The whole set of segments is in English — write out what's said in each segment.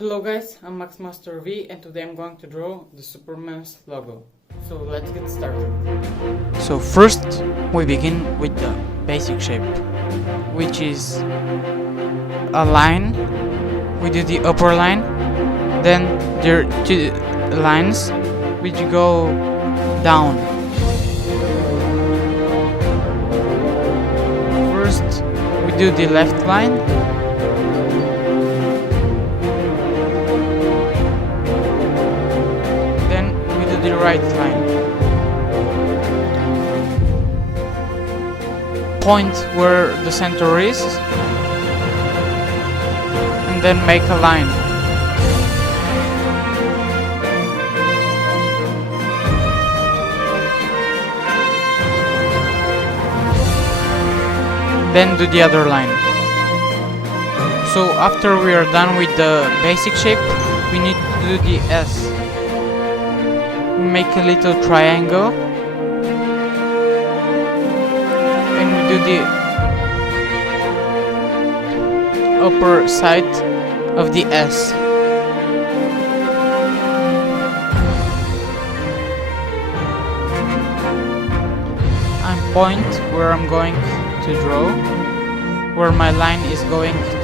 Hello guys, I'm Master V and today I'm going to draw the Superman's logo. So let's get started. So first we begin with the basic shape, which is a line. We do the upper line, then there are two lines which go down. First we do the left line, then we do the right line. Point where the center is and then make a line. Then do the other line. So after we are done with the basic shape, we need to do the S. We make a little triangle and we do the upper side of the S. And point where I'm going to draw, where my line is going to be.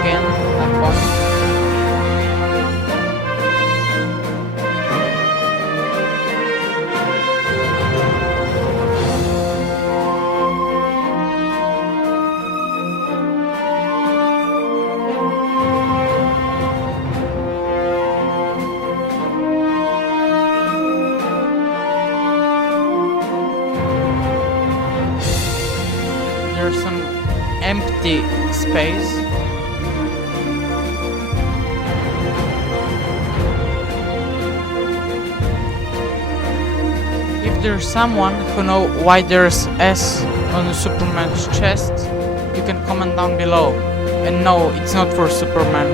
Again, that point. There's some empty space. If there's someone who knows why there's S on the Superman's chest, you can comment down below. And no, it's not for Superman.